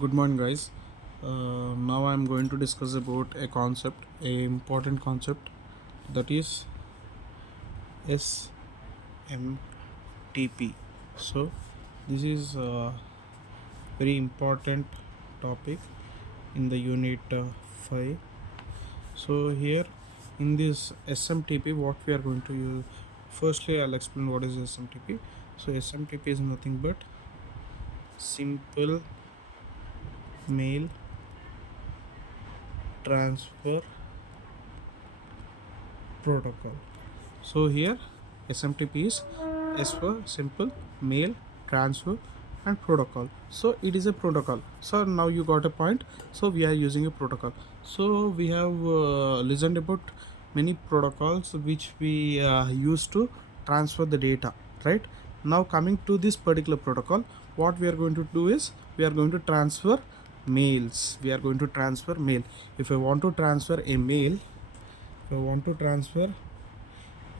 Good morning, guys. Now I'm going to discuss about a concept, a important concept, that is SMTP. So this is a very important topic in the unit 5. So here in this SMTP, what we are going to use. Firstly, I'll explain what is SMTP. So SMTP is nothing but simple mail transfer protocol. So here SMTP is S for simple mail transfer and protocol. So it is a protocol. So now you got a point. So we are using a protocol. So we have listened about many protocols which we use to transfer the data, right? Now coming to this particular protocol, what we are going to do is we are going to transfer mails. We are going to transfer mail. If I want to transfer a mail, if I want to transfer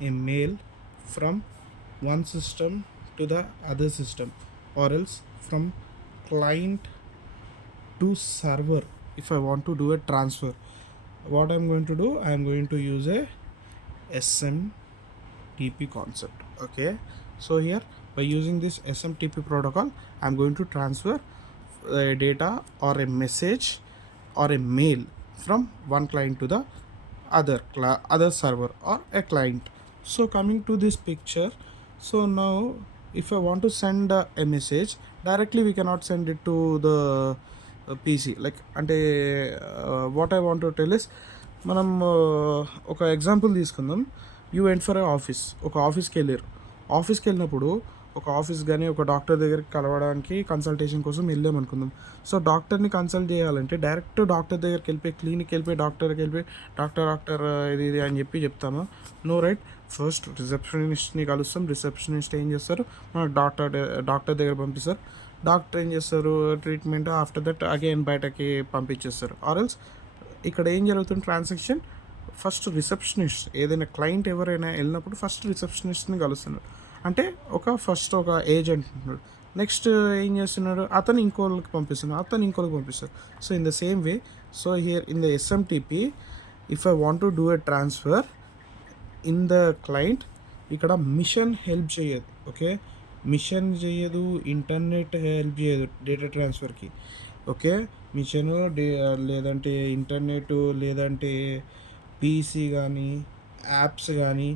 a mail from one system to the other system, or else from client to server. If I want to do a transfer, what I'm going to do, I'm going to use a SMTP concept. Okay, so here by using this SMTP protocol, I'm going to transfer data or a message or a mail from one client to the other server or a client. So coming to this picture, so now if I want to send a message directly, we cannot send it to the PC. Like అంటే what I want to tell is, మనం ఒక ఎగ్జాంపుల్ తీసుకుందాం. You went for a office, ఒక ఆఫీస్కి వెళ్ళారు. ఆఫీస్కి వెళ్ళినప్పుడు ఒక ఆఫీస్ కానీ ఒక డాక్టర్ దగ్గరికి కలవడానికి కన్సల్టేషన్ కోసం వెళ్ళాం అనుకుందాం. సో డాక్టర్ని కన్సల్ట్ చేయాలంటే డైరెక్ట్ డాక్టర్ దగ్గరికి వెళ్ళిపోయి, క్లినిక్కి వెళ్ళిపోయి, డాక్టర్కి వెళ్ళిపోయి డాక్టర్ ఇది అని చెప్తామా? No, right. ఫస్ట్ రిసెప్షనిస్ట్ని కలుస్తాం. రిసెప్షనిస్ట్ ఏం చేస్తారు, మన డాక్టర్ దగ్గర పంపిస్తారు. డాక్టర్ ఏం చేస్తారు, ట్రీట్మెంట్. ఆఫ్టర్ దట్ అగైన్ బయటకి పంపించేస్తారు. ఆర్ ఎల్స్ ఇక్కడ ఏం జరుగుతుంది, ట్రాన్సాక్షన్ ఫస్ట్ రిసెప్షనిస్ట్, ఏదైనా క్లయింట్ ఎవరైనా వెళ్ళినప్పుడు ఫస్ట్ రిసెప్షనిస్ట్ని కలుస్తున్నాడు. అంటే ఒక ఏజెంట్ ఉన్నాడు. నెక్స్ట్ ఏం చేస్తున్నాడు, అతను ఇంకోళ్ళకి పంపిస్తాడు. So in the same way, so here in the SMTP, if I want to do a transfer in the client, ఇక్కడ మిషన్ హెల్ప్ చేయదు. ఓకే, మిషన్ చేయదు, ఇంటర్నెట్ హెల్ప్ చేయదు డేటా ట్రాన్స్ఫర్కి. ఓకే, మిషను లేదంటే ఇంటర్నెట్, లేదంటే పీసీ కానీ యాప్స్ కానీ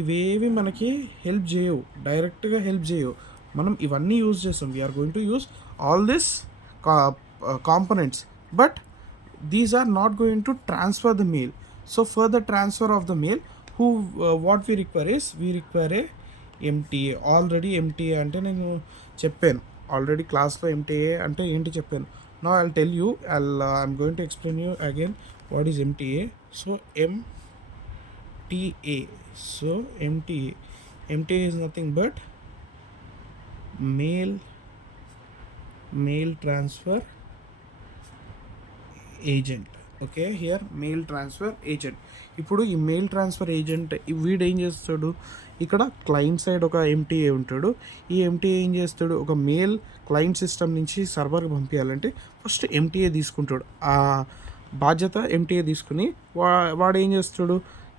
ఇవేవి మనకి హెల్ప్ చేయవు, డైరెక్ట్గా హెల్ప్ చేయవు. మనం ఇవన్నీ యూజ్ చేస్తాం. We're going to use all this components, but these are not going to transfer the mail. So for the transfer of the mail, what we require is, we require a MTA. Already MTA అంటే నేను చెప్పాను, ఆల్రెడీ క్లాస్లో MTA అంటే ఏంటి చెప్పాను. Now I'll tell you, I'm going to explain you again what is MTA. So MTA, so MTA is nothing but mail transfer agent. Okay, here mail transfer agent. ఇప్పుడు ఈ mail transfer agent వీడు ఏం చేస్తాడు, ఇక్కడ client side ఒక ఎంటీఏ ఉంటాడు. ఈ ఎంటీఏ ఏం చేస్తాడు, ఒక మెయిల్ క్లయింట్ సిస్టమ్ నుంచి సర్వర్కి పంపించాలంటే ఫస్ట్ ఎంటీఏ తీసుకుంటాడు. ఆ బాధ్యత ఎంటీఏ తీసుకుని వాడు ఏం చేస్తాడు,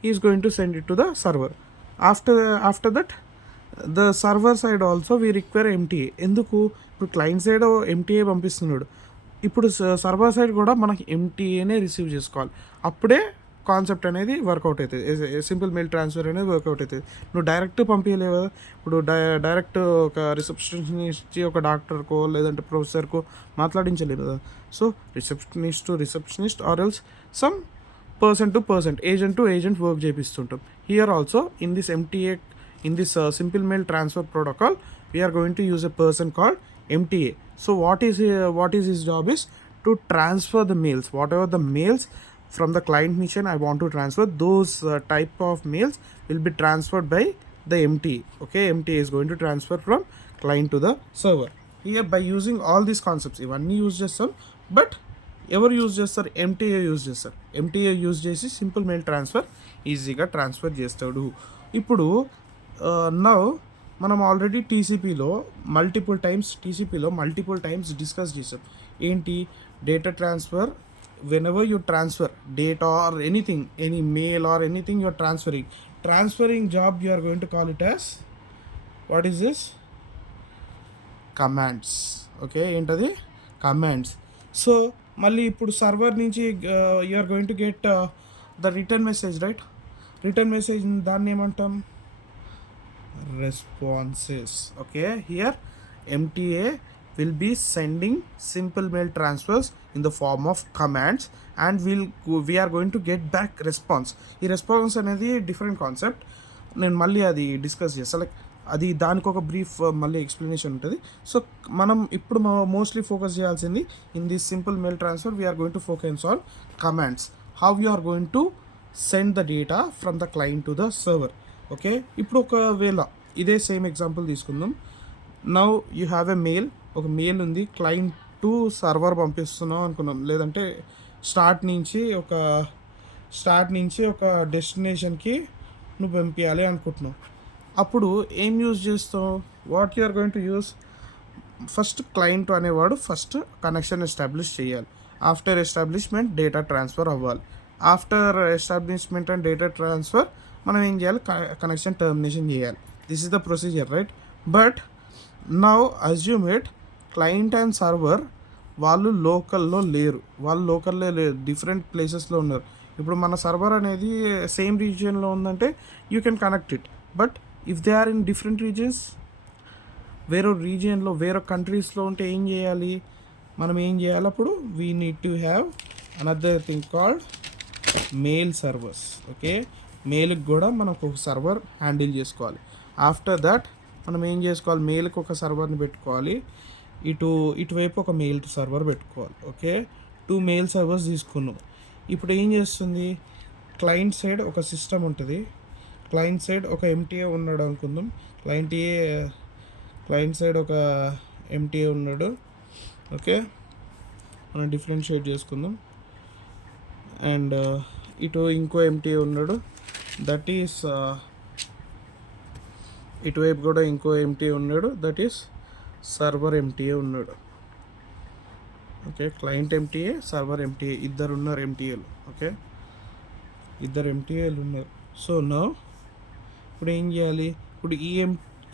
is going to send it to the server. After that the server side also we require empty a. ఎందుకు, ఇప్పుడు క్లయింట్ సైడ్ ఎంటీఏ పంపిస్తున్నాడు, ఇప్పుడు సర్వర్ సైడ్ కూడా మనకి ఎంటీఏనే రిసీవ్ చేసుకోవాలి. అప్పుడే కాన్సెప్ట్ అనేది వర్కౌట్ అవుతుంది, సింపుల్ మెయిల్ ట్రాన్స్ఫర్ అనేది వర్కౌట్ అవుతుంది. నువ్వు డైరెక్ట్ పంపించలేవు కదా. ఇప్పుడు డైరెక్ట్ ఒక రిసెప్షనిస్ట్ ఒక డాక్టర్కో లేదంటే ప్రొఫెసర్కో మాట్లాడించలేదు కదా. So receptionist to receptionist, or else some person to person, agent to agent work చేపిస్తుంటాం. Here also in this MTA, in this simple mail transfer protocol, we are going to use a person called MTA. So what is his job is to transfer the mails, whatever the mails from the client mission I want to transfer, those type of mails will be transferred by the MTA. Okay, MTA is going to transfer from client to the server. Here by using all these concepts, ఇవన్నీ use చేస్తాం. బట్ ఎవరు యూజ్ చేస్తారు, empty a use చేస్తారు. Empty a use చేసి simple mail transfer ఈజీగా ట్రాన్స్ఫర్ చేస్తాడు. ఇప్పుడు నౌ మనం ఆల్రెడీ టీసీపీలో మల్టిపుల్ టైమ్స్ డిస్కస్ చేసాం. ఏంటి data transfer. whenever you transfer data or anything, any mail or anything you are transferring job, you are going to call it as, what is this, commands. Okay, ఏంటది, commands. So మళ్ళీ ఇప్పుడు server నుంచి you are going to get the return message, right? Return message దాన్ని ఏమంటాం, responses. Okay, here MTA will be sending simple mail transfers in the form of commands, and we are going to get back response. ఈ రెస్పాన్స్ అనేది different concept, నేను మళ్ళీ అది డిస్కస్ చేస్తాను. లైక్ అది దానికి ఒక బ్రీఫ్ మళ్ళీ ఎక్స్ప్లెనేషన్ ఉంటుంది. సో మనం ఇప్పుడు మోస్ట్లీ ఫోకస్ చేయాల్సింది in this simple mail transfer we're going to focus on commands, how you are going to send the data from the client to the server. Okay, ఇప్పుడు ఒకవేళ ఇదే సేమ్ ఎగ్జాంపుల్ తీసుకుందాం. Now you have a mail, ఒక mail ఉంది, client to server పంపిస్తున్నాం అనుకున్నాం, లేదంటే స్టార్ట్ నుంచి ఒక డెస్టినేషన్కి నువ్వు పంపించాలి అనుకుంటున్నావు. అప్పుడు ఏం యూజ్ చేస్తావు, what you are going to use, first client అనేవాడు ఫస్ట్ కనెక్షన్ ఎస్టాబ్లిష్ చేయాలి. ఆఫ్టర్ ఎస్టాబ్లిష్మెంట్ డేటా ట్రాన్స్ఫర్ అవ్వాలి. After establishment and data transfer మనం ఏం చేయాలి, కనెక్షన్ టర్మినేషన్ చేయాలి. This is the procedure, right? But now assume it, client and server వాళ్ళు లోకల్లో లేరు, డిఫరెంట్ ప్లేసెస్లో ఉన్నారు. ఇప్పుడు మన సర్వర్ అనేది సేమ్ రీజియన్లో ఉందంటే you can connect it. But if they are in different regions, వేరే రీజియన్లో వేరే కంట్రీస్లో ఉంటే ఏం చేయాలి, మనం ఏం చేయాలి, అప్పుడు we need to have another thing called mail servers. Okay, మెయిల్కి కూడా మనకు ఒక సర్వర్ హ్యాండిల్ చేసుకోవాలి. ఆఫ్టర్ దట్ మనం ఏం చేసుకోవాలి, మెయిల్కి ఒక సర్వర్ని పెట్టుకోవాలి, ఇటువైపు ఒక మెయిల్ సర్వర్ పెట్టుకోవాలి. ఓకే, 2 మెయిల్ సర్వర్స్ తీసుకున్నాం. ఇప్పుడు ఏం చేస్తుంది, క్లయింట్ సైడ్ ఒక సిస్టమ్ ఉంటుంది, క్లయింట్ సైడ్ ఒక ఎంటీఏ ఉన్నాడు అనుకుందాం, క్లయింట్ సైడ్ ఒక ఎంటీఏ ఉన్నాడు. ఓకే, మనం డిఫరెన్షియేట్ చేసుకుందాం. అండ్ ఇటు ఇంకో ఎంటీఏ ఉన్నాడు, దట్ ఈస్ ఇటువైపు కూడా ఇంకో ఎంటీఏ ఉన్నాడు, దట్ ఈస్ సర్వర్ ఎంటీఏ ఉన్నాడు. Okay, client empty a, server empty a, ఇద్దరు ఉన్నారు ఎంటీఏలు. ఓకే, ఇద్దరు ఎంటీఏలు ఉన్నారు. సో నా ఇప్పుడు ఏం చేయాలి, ఇప్పుడు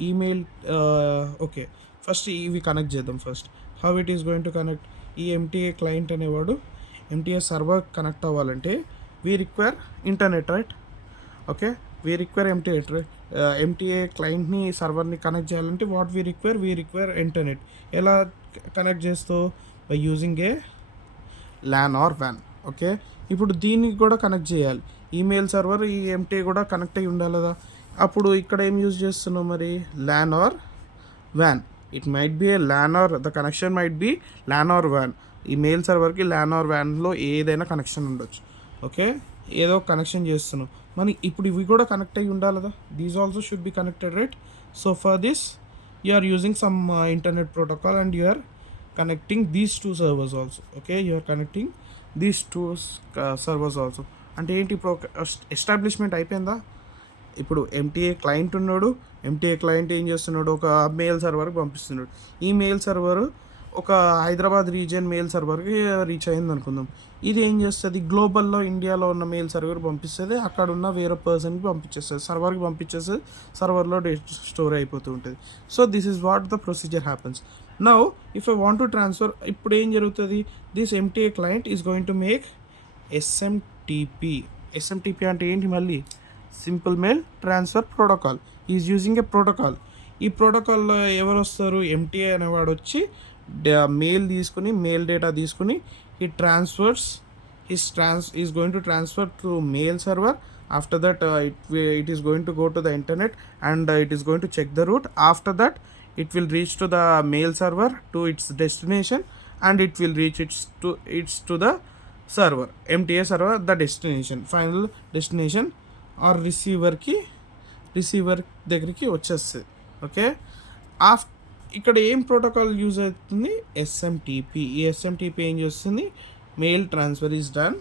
ఈమెయిల్ ఓకే, ఫస్ట్ ఇవి కనెక్ట్ చేద్దాం. First how it is going to connect, ఈ ఎంటీఏ క్లయింట్ అనేవాడు ఎంటీఏ సర్వర్ కనెక్ట్ అవ్వాలంటే we require internet, right? Okay, we require MTA క్లయింట్ని సర్వర్ని కనెక్ట్ చేయాలంటే వాట్ వీ రిక్వైర్ ఇంటర్నెట్. ఎలా కనెక్ట్ చేస్తావు, by using a LAN or వ్యాన్. Okay, ఇప్పుడు దీనికి కూడా కనెక్ట్ చేయాలి, ఈమెయిల్ సర్వర్ ఈ ఎంటీఏ కూడా కనెక్ట్ అయ్యి ఉండాలి కదా. అప్పుడు ఇక్కడ ఏం యూజ్ చేస్తున్నావు మరి, lan or wan. It might be a LAN or the connection might be lan or wan. Email సర్వర్కి ల్యాన్ ఆర్ వ్యాన్లో ఏదైనా కనెక్షన్ ఉండొచ్చు. ఓకే, ఏదో కనెక్షన్ చేస్తున్నావు, మనకి ఇప్పుడు ఇవి కూడా కనెక్ట్ అయ్యి ఉండాలి కదా. These also should be connected, right? So for this you are using some internet protocol and you are connecting these 2 servers also. Okay, you are connecting these 2 servers also. అంటే ఏంటి, ఇప్పుడు ఎస్టాబ్లిష్మెంట్ అయిపోయిందా, ఇప్పుడు ఎంటీఏ క్లయింట్ ఉన్నాడు, empty a client ఏం చేస్తున్నాడు, ఒక మెయిల్ సర్వర్కి పంపిస్తున్నాడు. ఈ మెయిల్ సర్వర్ ఒక హైదరాబాద్ రీజియన్ మెయిల్ సర్వర్కి రీచ్ అయింది అనుకుందాం. ఇది ఏం చేస్తుంది, గ్లోబల్లో ఇండియాలో ఉన్న మెయిల్ సర్వర్ పంపిస్తుంది, అక్కడ ఉన్న వేరే పర్సన్కి పంపించేస్తుంది, సర్వర్కి పంపించేస్తుంది, సర్వర్లో స్టోర్ అయిపోతూ ఉంటుంది. So this is what the procedure happens. Now if I want to transfer, ఇప్పుడు ఏం జరుగుతుంది, this empty a client is going to make SMTP. SMTP అంటే ఏంటి, మళ్ళీ simple mail transfer protocol. Is using a protocol. ఈ ప్రోటోకాల్లో ఎవరు వస్తారు, ఎంటీఏ అనేవాడు వచ్చి మెయిల్ తీసుకుని, మెయిల్ డేటా తీసుకుని he transfers is going to transfer to mail server. After that it is going to go to the internet and it is going to check the route. After that it will reach to the mail server to its destination, and it will reach to the server, MTA server, the destination, final destination or receiver దగ్గరికి వచ్చేస్తుంది. Okay, ఇక్కడ ఏం protocol use అవుతుంది, SMTP. ఈ SMTP ఏం చేస్తుంది, mail transfer is done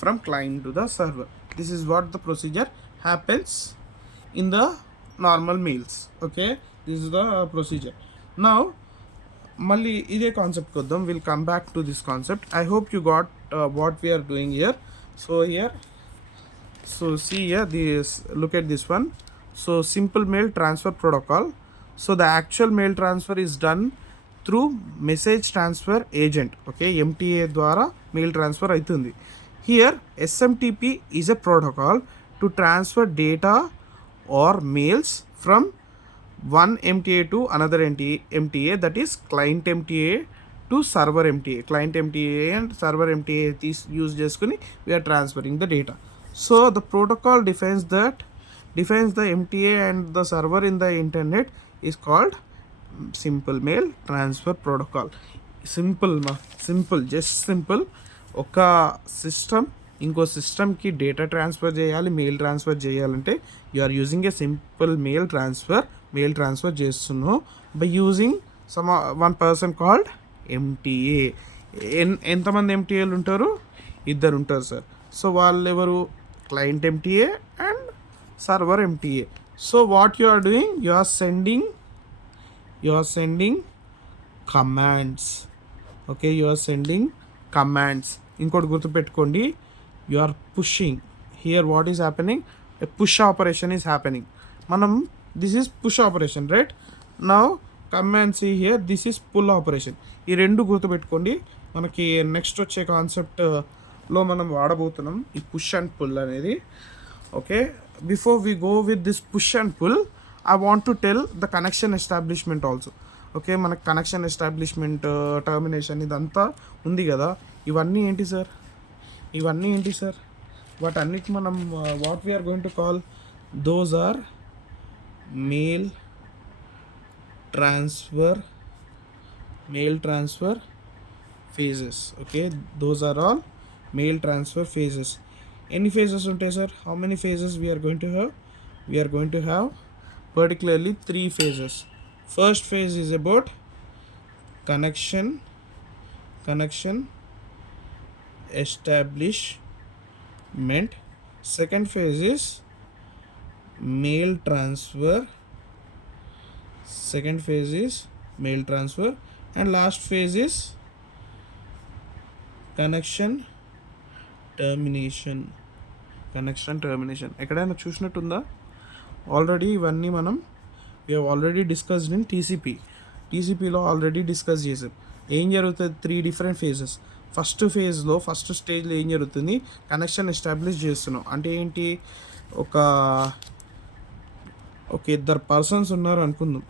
from client to the server. This is what the procedure happens in the normal mails. Okay, this is the procedure. Now మళ్ళీ ఇదే కాన్సెప్ట్కి వద్దాం. Will come back to this concept. I hope you got what we are doing here. So here, so see here, this, look at this one. So simple mail transfer protocol. So the actual mail transfer is done through message transfer agent. Okay, MTA ద్వారా mail transfer అవుతుంది. Here SMTP is a protocol to transfer data or mails from one MTA to another MTA, that is client MTA to server MTA. Client MTA and server MTA use చేసుకుని we are transferring the data. So the protocol defines the MTA and the server in the internet is called simple mail transfer protocol. Simple just simple. ఒక system ఇంకో సిస్టమ్కి data transfer చేయాలి, mail transfer చేయాలంటే you are using a simple mail transfer చేస్తున్నాం by using one person called MTA. ఎంతమంది ఎంటీఏలు ఉంటారు? ఇద్దరు ఉంటారు సార్. సో వాళ్ళు ఎవరు? Client MTA and server MTA. So what you are doing, you are sending commands. Okay, you are sending commands. ఇంకోటి గుర్తుపెట్టుకోండి, you are pushing. Here what is happening? A push operation is happening. మనం this is push operation, right? Now come and see here, this is pull operation. ఈ రెండు గుర్తుపెట్టుకోండి. మనకి నెక్స్ట్ వచ్చే కాన్సెప్ట్లో మనం వాడబోతున్నాం ఈ పుష్ అండ్ పుల్ అనేది. Okay, before we go with this push and pull, I want to tell the connection establishment also. Okay, మనకు కనెక్షన్ ఎస్టాబ్లిష్మెంట్, టర్మినేషన్ ఇదంతా ఉంది కదా. ఇవన్నీ ఏంటి సార్? వాటన్నిటి మనం what we're going to call, those are mail transfer phases. Okay, those are all mail transfer phases. ఎన్ని phases ఉంటాయి sir? How many phases we're going to have? We're going to have particularly 3 phases. First phase is about connection establishment. Second phase is mail transfer. And last phase is connection termination. ఎక్కడైనా చూసినట్టుందా? Already ఇవన్నీ మనం we have already discussed in టీసీపీలో already discuss చేసాం. ఏం జరుగుతుంది? 3 different phases. First స్టేజ్లో ఏం జరుగుతుంది? కనెక్షన్ ఎస్టాబ్లిష్ చేస్తున్నాం. అంటే ఏంటి? ఒక ఇద్దరు పర్సన్స్ ఉన్నారు అనుకుందాం.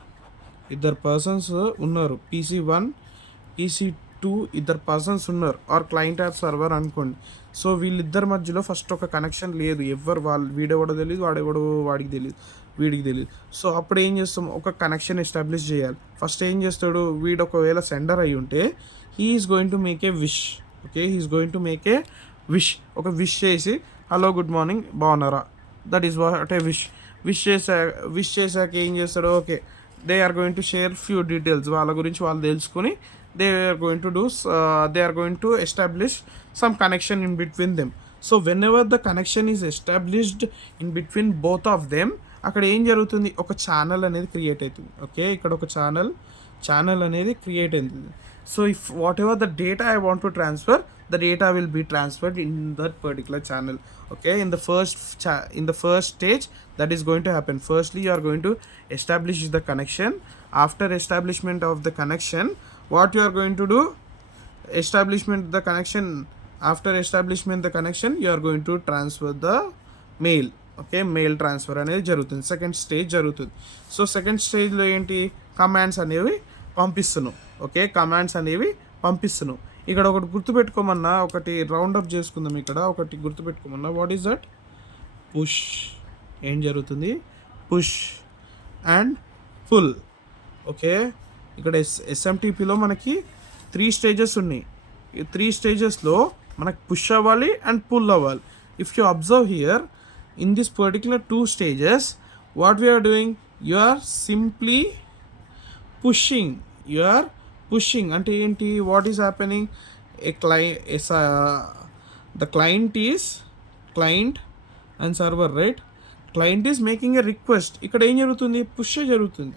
PC1, PC2 ఇద్దరు పర్సన్స్ ఉన్నారు, ఆర్ క్లయింట్ ఆర్ సర్వర్ అనుకోండి. సో వీళ్ళిద్దరి మధ్యలో ఫస్ట్ ఒక కనెక్షన్ లేదు. వీడెవడో తెలియదు, వీడికి తెలియదు. సో అప్పుడు ఏం చేస్తాం? ఒక కనెక్షన్ ఎస్టాబ్లిష్ చేయాలి. ఫస్ట్ ఏం చేస్తాడు? వీడు ఒకవేళ సెండర్ అయి ఉంటే he is going to make a wish. Okay, ఒక విష్ చేసి, హలో గుడ్ మార్నింగ్, బాగున్నారా? That is what a wish చేశాక ఏం చేస్తాడు? Okay, they are going to share few details. వాళ్ళ గురించి వాళ్ళు తెలుసుకొని they are going to establish some connection in between them. So whenever the connection is established in between both of them, అక్కడ ఏం జరుగుతుంది? ఒక ఛానల్ అనేది క్రియేట్ అవుతుంది. ఓకే, ఇక్కడ ఒక ఛానల్ అనేది క్రియేట్ అవుతుంది. So if what ever the data I want to transfer, the data will be transferred in that particular channel. Okay, in the first stage that is going to happen. Firstly, you are going to establish the connection. After establishment of the connection, what you are going to do? After establishment the connection, you are going to transfer the mail. Okay, mail transfer అనేది జరుగుతుంది. Second stage జరుగుతుంది. So second స్టేజ్లో ఏంటి? కమాండ్స్ అనేవి పంపిస్తున్నాం. ఇక్కడ ఒకటి గుర్తుపెట్టుకోమన్నా, ఒకటి రౌండప్ చేసుకుందాం. ఇక్కడ ఒకటి గుర్తుపెట్టుకోమన్నా, వాట్ ఈస్ దట్? పుష్. ఏం జరుగుతుంది? Push and pull. ఓకే, ఇక్కడ ఎస్ఎంటీపీలో మనకి 3 స్టేజెస్ ఉన్నాయి. ఈ 3 స్టేజెస్లో మనకు పుష్ అవ్వాలి అండ్ పుల్ అవ్వాలి. If you observe here, in this particular 2 stages, what we are doing? You are simply pushing. అంటే ఏంటి? What is happening? The client and server, right? Client is making a request. ఇక్కడ ఏం జరుగుతుంది? Push జరుగుతుంది.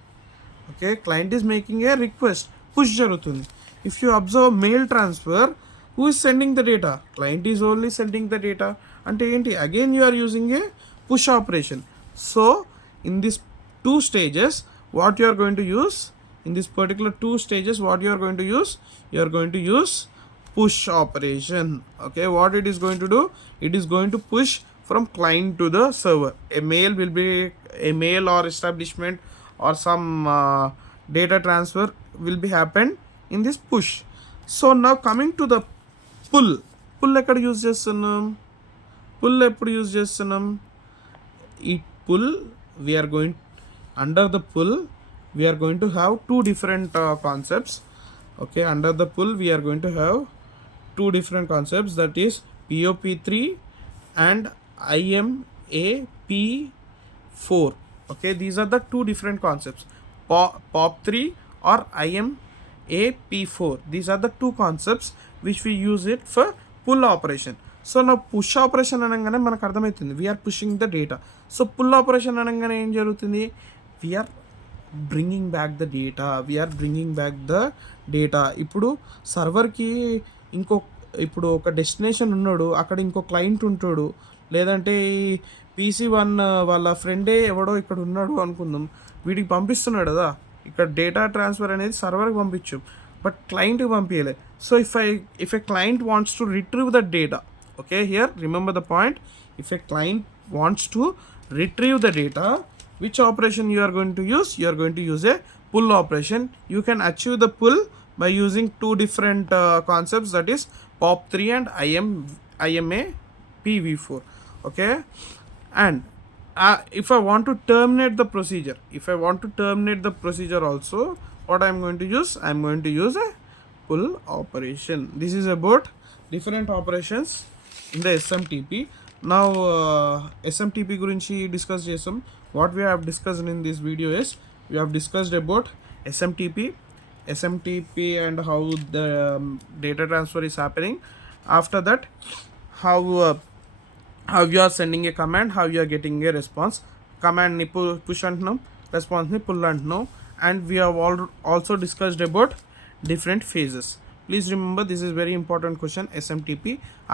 Okay, client is making a request. Push జరుగుతుంది. If you observe mail transfer, who is sending the data? Client is only sending the data. అంటే ఏంటి? Again you are using a push operation. So in this two stages, what you are going to use, in this particular two stages, what you are going to use, you are going to use push operation. Okay, what it is going to do, it is going to push from client to the server. A mail will be a mail or establishment or some data transfer will be happened in this push. So now coming to the pull ఎక్కడ యూజ్ చేస్తున్నాం? పుల్ ఎప్పుడు యూజ్ చేస్తున్నాం? ఈ pull, we are going under the pull, we are going to have two different concepts. Okay, under the pull we are going to have two different concepts, that is POP3 and IMAP4. Okay, these are the two different concepts, POP3 or IMAP4. These are the two concepts which we use it for pull operation. So నా push operation అనగానే మనకు అర్థమవుతుంది, we're pushing the data. So pull operation అనగానే ఏం జరుగుతుంది? We're bringing back the data. ఇప్పుడు సర్వర్కి ఇప్పుడు ఒక డెస్టినేషన్ ఉన్నాడు, అక్కడ ఇంకో క్లయింట్ ఉంటాడు, లేదంటే ఈ PC1 వాళ్ళ ఫ్రెండే ఎవడో ఇక్కడ ఉన్నాడు అనుకుందాం, వీడికి పంపిస్తున్నాడు కదా, ఇక్కడ డేటా ట్రాన్స్ఫర్ అనేది సర్వర్కి పంపించు, బట్ క్లయింట్కి పంపించలే. So if a client wants to retrieve the data, okay, here remember the point, if a client wants to retrieve the data, which operation you are going to use? You are going to use a pull operation. You can achieve the pull by using two different concepts, that is POP3 and IMAPv4. Okay, and if I want to terminate the procedure, also what I am going to use? I am going to use a pull operation. This is about different operations in the SMTP. Now SMTP గురించి డిస్కస్ చేసాం. What we have discussed in this video is, we have discussed about SMTP and how the data transfer is happening. After that, how you are sending a command, how you are getting a response. Command ni push అంటున్నాం, response ni pull అంటున్నాం. And we have also discussed about different phases. Please remember, this is very important question, SMTP.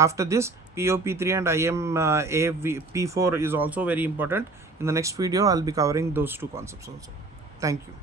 After this, POP3 and IMAP4 is also very important. In the next video, I'll be covering those two concepts also. Thank you.